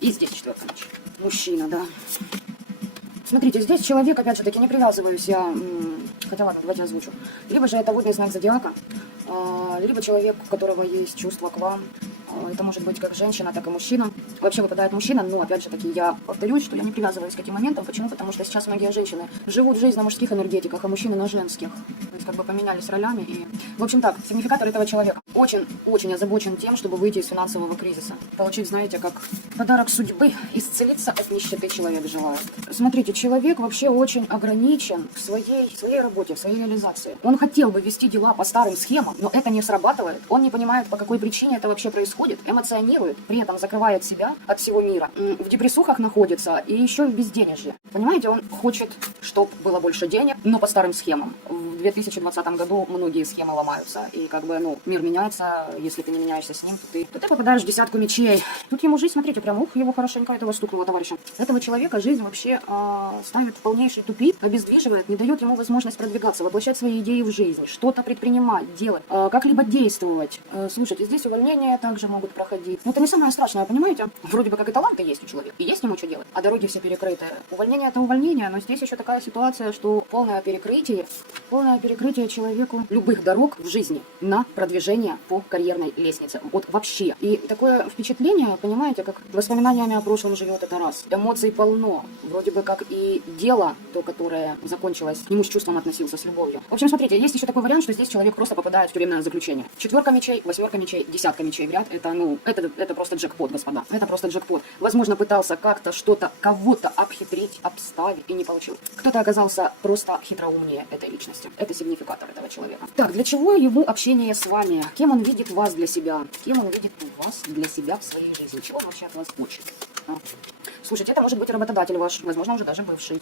И здесь четверка мечей. Мужчина, да. Смотрите, здесь человек, опять же таки, не привязываюсь я, хотя ладно, давайте озвучу. Либо же это водный знак зодиака, либо человек, у которого есть чувство к вам. Это может быть как женщина, так и мужчина. Вообще выпадает мужчина, но опять же таки я повторюсь, что я не привязываюсь к этим моментам. Почему? Потому что сейчас многие женщины живут жизнь на мужских энергетиках, а мужчины на женских. То есть как бы поменялись ролями. И... В общем так, сигнификатор этого человека очень озабочен тем, чтобы выйти из финансового кризиса. Получить, знаете, как подарок судьбы, исцелиться от нищеты человек желает. Смотрите, человек вообще очень ограничен в своей работе, в своей реализации. Он хотел бы вести дела по старым схемам, но это не срабатывает. Он не понимает, по какой причине это вообще происходит, эмоционирует, при этом закрывает себя от всего мира, в депрессухах находится и еще в безденежье. Понимаете, он хочет, чтобы было больше денег, но по старым схемам. В 2020 году многие схемы ломаются, и как бы, мир меняется, если ты не меняешься с ним, то ты попадаешь в десятку мечей. Тут ему жизнь, смотрите, прям его хорошенько этого стукнуло, товарища. Этого человека жизнь вообще ставит в полнейший тупик, обездвиживает, не дает ему возможность продвигаться, воплощать свои идеи в жизнь, что-то предпринимать, делать, как-либо действовать. Слушайте, здесь увольнения также могут проходить. Но это не самое страшное, понимаете? Вроде бы как и таланты есть у человека, и есть ему что делать, а дороги все перекрыты. Увольнение это увольнение, но здесь еще такая ситуация, что полное перекрытие человеку любых дорог в жизни на продвижение по карьерной лестнице. Вот вообще. И такое впечатление, понимаете, как воспоминаниями о прошлом живет это раз. Эмоций полно. Вроде бы как и дело, то, которое закончилось, к нему с чувством относился, с любовью. В общем, смотрите, есть еще такой вариант, что здесь человек просто попадает в тюремное заключение. Четверка мечей, восьмерка мечей, десятка мечей в ряд. Это просто джекпот, господа. Это просто джекпот. Возможно, пытался как-то что-то, кого-то обхитрить, обставить и не получил. Кто-то оказался просто хитроумнее этой личности. Это сигнификатор этого человека. Так, для чего ему общение с вами? Кем он видит вас для себя? Кем он видит вас для себя в своей жизни? Чего он вообще от вас хочет? Слушайте, это может быть работодатель ваш, возможно, уже даже бывший.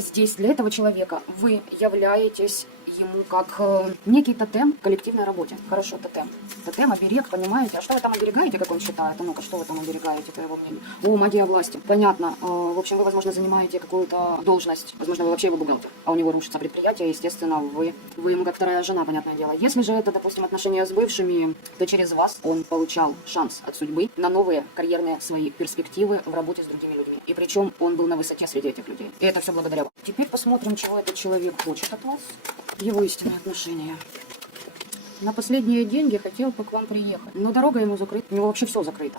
Здесь для этого человека вы являетесь ему как некий тотем в коллективной работе. Хорошо, тотем. Тотем, оберег, понимаете? А что вы там оберегаете, как он считает? Ну-ка, что вы там оберегаете, по его мнению? О, магия власти. Понятно. В общем, вы, возможно, занимаете какую-то должность. Возможно, вы вообще его бухгалтер. А у него рушится предприятие, естественно, вы ему как вторая жена, понятное дело. Если же это, допустим, отношения с бывшими, то через вас он получал шанс от судьбы на новые карьерные свои перспективы в работе с другими людьми. И причем он был на высоте среди этих людей. И это все благодаря вам. Теперь посмотрим, чего этот человек хочет от вас. Его истинные отношения. На последние деньги хотел бы к вам приехать, но дорога ему закрыта, у него вообще все закрыто.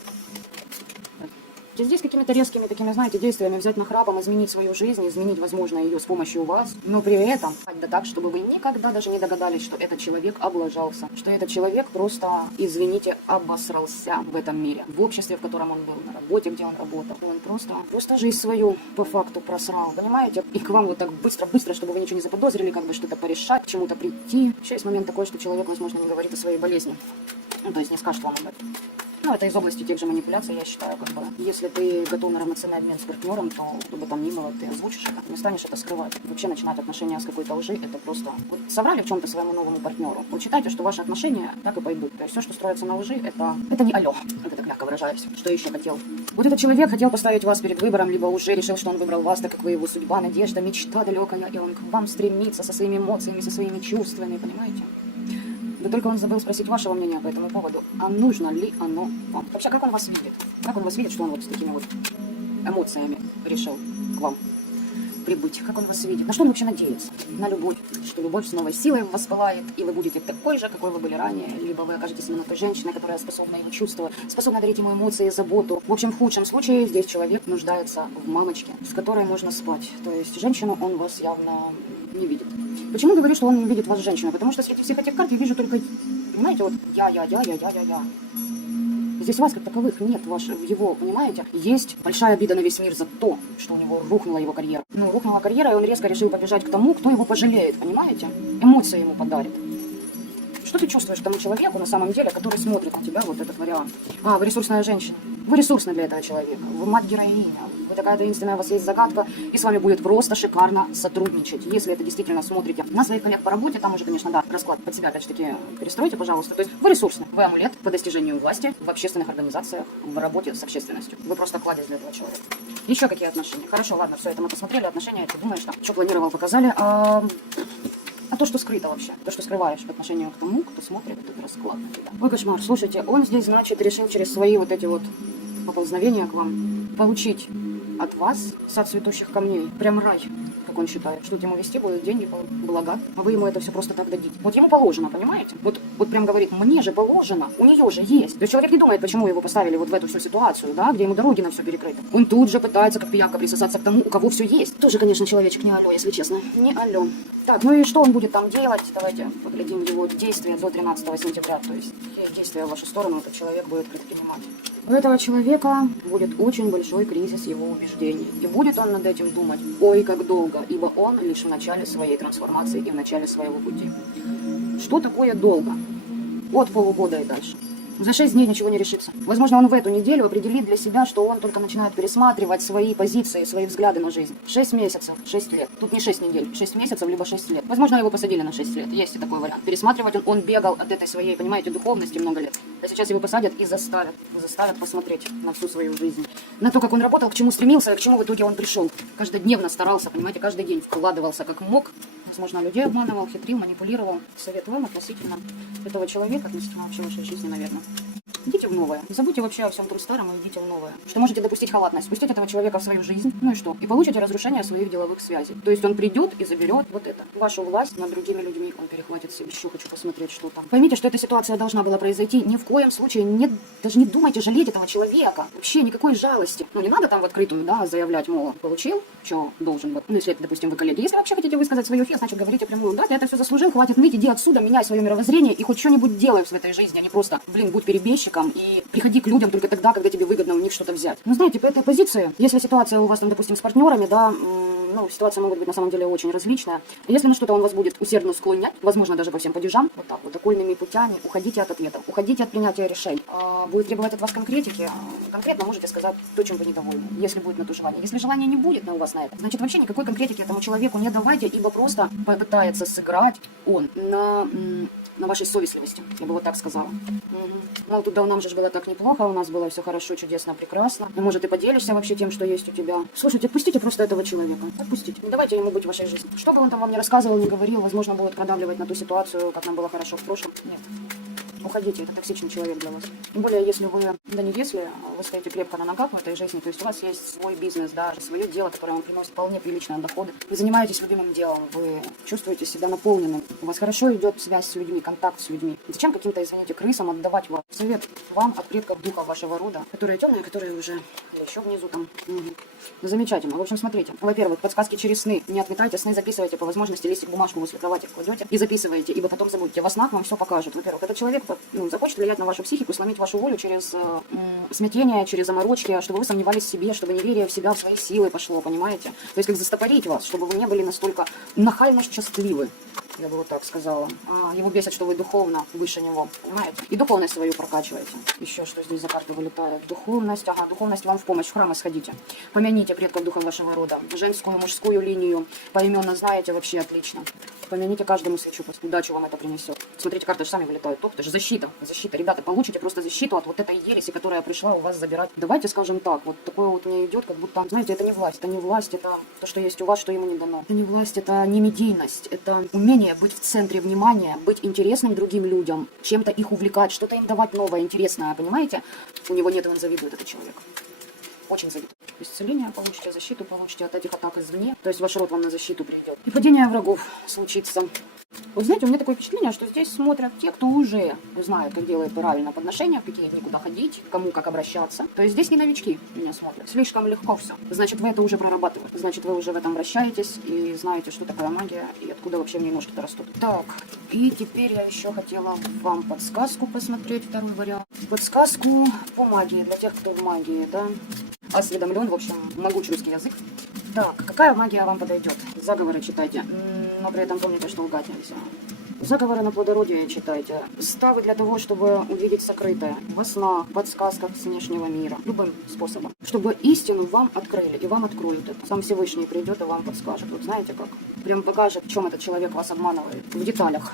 Здесь какими-то резкими такими, знаете, действиями взять нахрапом, изменить свою жизнь, изменить, возможно, ее с помощью вас, но при этом да так, чтобы вы никогда даже не догадались, что этот человек облажался, что этот человек просто, извините, обосрался в этом мире, в обществе, в котором он был, на работе, где он работал. Он просто жизнь свою по факту просрал, понимаете? И к вам вот так быстро, чтобы вы ничего не заподозрили, как бы что-то порешать, к чему-то прийти. Еще есть момент такой, что человек, возможно, не говорит о своей болезни, то есть не скажет вам об этом. Это из области тех же манипуляций, я считаю, как бы. Если ты готов на равноценный обмен с партнером, то что бы там ни было, ты озвучишь это, не станешь это скрывать. Вообще начинать отношения с какой-то лжи, это просто... Вот соврали в чем-то своему новому партнеру. Вот считайте, что ваши отношения так и пойдут. То есть все, что строится на лжи, это не алло. Это так мягко выражаюсь. Что еще хотел? Вот этот человек хотел поставить вас перед выбором, либо уже решил, что он выбрал вас, так как вы его судьба, надежда, мечта далекая, и он к вам стремится со своими эмоциями, со своими чувствами, понимаете? Да только он забыл спросить вашего мнения по этому поводу. А нужно ли оно вам? Вообще, как он вас видит? Как он вас видит, что он вот с такими вот эмоциями решил к вам прибыть? Как он вас видит? На что он вообще надеется? На любовь. Что любовь с новой силой воспылает, и вы будете такой же, какой вы были ранее. Либо вы окажетесь именно той женщиной, которая способна его чувствовать, способна дарить ему эмоции, заботу. В общем, в худшем случае здесь человек нуждается в мамочке, с которой можно спать. То есть женщину он вас явно не видит. Почему говорю, что он не видит вас женщину? Потому что среди всех этих карт я вижу только, понимаете, вот я. Здесь вас как таковых нет, в его, понимаете? Есть большая обида на весь мир за то, что у него рухнула его карьера. Рухнула карьера, и он резко решил побежать к тому, кто его пожалеет, понимаете? Эмоции ему подарит. Что ты чувствуешь тому человеку, на самом деле, который смотрит на тебя, вот этот вариант? Вы ресурсная женщина. Вы ресурсны для этого человека. Вы мать-героиня. Вы такая таинственная, у вас есть загадка, и с вами будет просто шикарно сотрудничать. Если это действительно смотрите на своих коллег по работе, там уже, конечно, да, расклад под себя, опять же таки, перестройте, пожалуйста. То есть вы ресурсны. Вы амулет по достижению власти в общественных организациях, в работе с общественностью. Вы просто кладезь для этого человека. Еще какие отношения? Хорошо, ладно, все это мы посмотрели, отношения, ты думаешь, что планировал, показали. А то, что скрыто вообще, то, что скрываешь по отношению к тому, кто смотрит этот расклад на тебя. Ой, кошмар, слушайте, он здесь, значит, решил через свои вот эти вот поползновения к вам, получить от вас сад цветущих камней, прям рай, как он считает, что ему вести будут деньги, блага, а вы ему это все просто так дадите. Вот ему положено, понимаете? Вот прям говорит, мне же положено, у нее же есть. То есть человек не думает, почему его поставили вот в эту всю ситуацию, да, где ему дороги на все перекрыты. Он тут же пытается, как пиявка, присосаться к тому, у кого все есть. Тоже, конечно, человечек не алло, если честно, не алло. Так, ну и что он будет там делать? Давайте поглядим его действия до 13 сентября, то есть какие действия в вашу сторону этот человек будет предпринимать. У этого человека будет очень большой кризис его убеждений. И будет он над этим думать, ой, как долго, ибо он лишь в начале своей трансформации и в начале своего пути. Что такое долго? От полугода и дальше. За 6 дней ничего не решится. Возможно, он в эту неделю определит для себя, что он только начинает пересматривать свои позиции, свои взгляды на жизнь. 6 месяцев, 6 лет. Тут не 6 недель, 6 месяцев, либо 6 лет. Возможно, его посадили на 6 лет. Есть и такой вариант. Пересматривать он бегал от этой своей, понимаете, духовности много лет. А сейчас его посадят и заставят посмотреть на всю свою жизнь. На то, как он работал, к чему стремился и к чему в итоге он пришел. Каждодневно старался, понимаете, каждый день вкладывался как мог. Возможно, людей обманывал, хитрил, манипулировал. Совет вам относительно этого человека, относительно вообще вашей жизни, наверное. Идите в новое. Забудьте вообще о всем том старом и идите в новое. Что можете допустить халатность, пустить этого человека в свою жизнь, ну и что? И получите разрушение своих деловых связей. То есть он придет и заберет вот это. Вашу власть над другими людьми он перехватит себе. Еще хочу посмотреть, что там. Поймите, что эта ситуация должна была произойти. Ни в коем случае даже не думайте жалеть этого человека. Вообще никакой жалости. Ну не надо там в открытую, да, заявлять, мол, получил, что должен быть. Ну если это, допустим, вы коллеги. Если вообще хотите высказать свою фи, значит говорите прямую, да, ты это все заслужил, хватит ныть, иди отсюда, меняй свое мировоззрение и хоть что-нибудь делай в этой жизни, а не просто, будь перебежчиком и приходи к людям только тогда, когда тебе выгодно у них что-то взять. Ну, знаете, по этой позиции, если ситуация у вас там, допустим, с партнерами, да, ситуация могут быть на самом деле очень различная. Если на что-то он вас будет усердно склонять, возможно, даже по всем падежам, вот так вот, окольными путями, уходите от ответов, уходите от принятия решений. Будет требовать от вас конкретики, конкретно можете сказать то, чем вы недовольны, если будет на то желание. Если желания не будет у вас на это, значит, вообще никакой конкретики этому человеку не давайте, ибо просто попытается сыграть он на вашей совестливости, я бы вот так сказала. Ну, тут давно же было так неплохо, у нас было все хорошо, чудесно, прекрасно. Ну, может, ты поделишься вообще тем, что есть у тебя. Слушайте, отпустите просто этого человека. Отпустите. Не давайте ему быть в вашей жизни. Что бы он там вам не рассказывал, не говорил, возможно, будет продавливать на ту ситуацию, как нам было хорошо в прошлом. Нет. Уходите, это токсичный человек для вас. Тем более, если вы, вы стоите крепко на ногах в этой жизни, то есть у вас есть свой бизнес, даже свое дело, которое вам приносит вполне приличные доходы. Вы занимаетесь любимым делом, вы чувствуете себя наполненным, у вас хорошо идет связь с людьми, контакт с людьми. Зачем каким-то, извините, крысам отдавать вас? Совет вам от предков духа вашего рода, которые темные, которые уже еще внизу там. Ну, замечательно. В общем, смотрите. Во-первых, подсказки через сны. Не отметайте сны, записывайте по возможности, листик бумажку возле кровати кладете и записываете, ибо потом забудете. Во снах вам все покажут. Во-первых, этот человек захочет влиять на вашу психику, сломить вашу волю через смятение, через заморочки, чтобы вы сомневались в себе, чтобы неверие в себя, в свои силы пошло, понимаете? То есть как застопорить вас, чтобы вы не были настолько нахально счастливы. Я бы вот так сказала. Его бесит, что вы духовно выше него, понимаете? И духовность свою прокачиваете. Еще что здесь за карты вылетает? Духовность. Ага, духовность вам в помощь. В храмы сходите. Помяните предков духа вашего рода. Женскую, мужскую линию. Поименно знаете вообще отлично. Помяните каждому свечу. Удачу вам это принесет. Смотрите, карты же сами вылетают. Топ, это же защита. Защита. Ребята, получите просто защиту от вот этой ереси, которая пришла у вас забирать. Давайте скажем так. Вот такое вот мне идет, как будто, знаете, это не власть. Это не власть, это то, что есть у вас, что ему не дано. Это не власть, это не медийность. Это умение быть в центре внимания, быть интересным другим людям, чем-то их увлекать, что-то им давать новое, интересное, понимаете? У него нет, он завидует, этот человек. Очень завидует. Исцеление получите, защиту получите от этих атак извне, то есть ваш род вам на защиту придет. И падение врагов случится. Вот знаете, у меня такое впечатление, что здесь смотрят те, кто уже знает, как делать правильно подношения, в какие дни куда ходить, кому как обращаться. То есть здесь не новички меня смотрят. Слишком легко все. Значит, вы это уже прорабатываете. Значит, вы уже в этом вращаетесь и знаете, что такое магия и откуда вообще в ней ножки-то растут. Так, и теперь я еще хотела вам подсказку посмотреть, второй вариант. Подсказку по магии, для тех, кто в магии, да, осведомлен, в общем, могуч русский язык. Так, какая магия вам подойдет? Заговоры читайте, но при этом помните, что лгать нельзя. Заговоры на плодородие читайте. Ставы для того, чтобы увидеть сокрытое во снах, подсказках с внешнего мира. Любым способом. Чтобы истину вам открыли, и вам откроют это. Сам Всевышний придет и вам подскажет. Вот знаете как? Прям покажет, в чем этот человек вас обманывает. В деталях.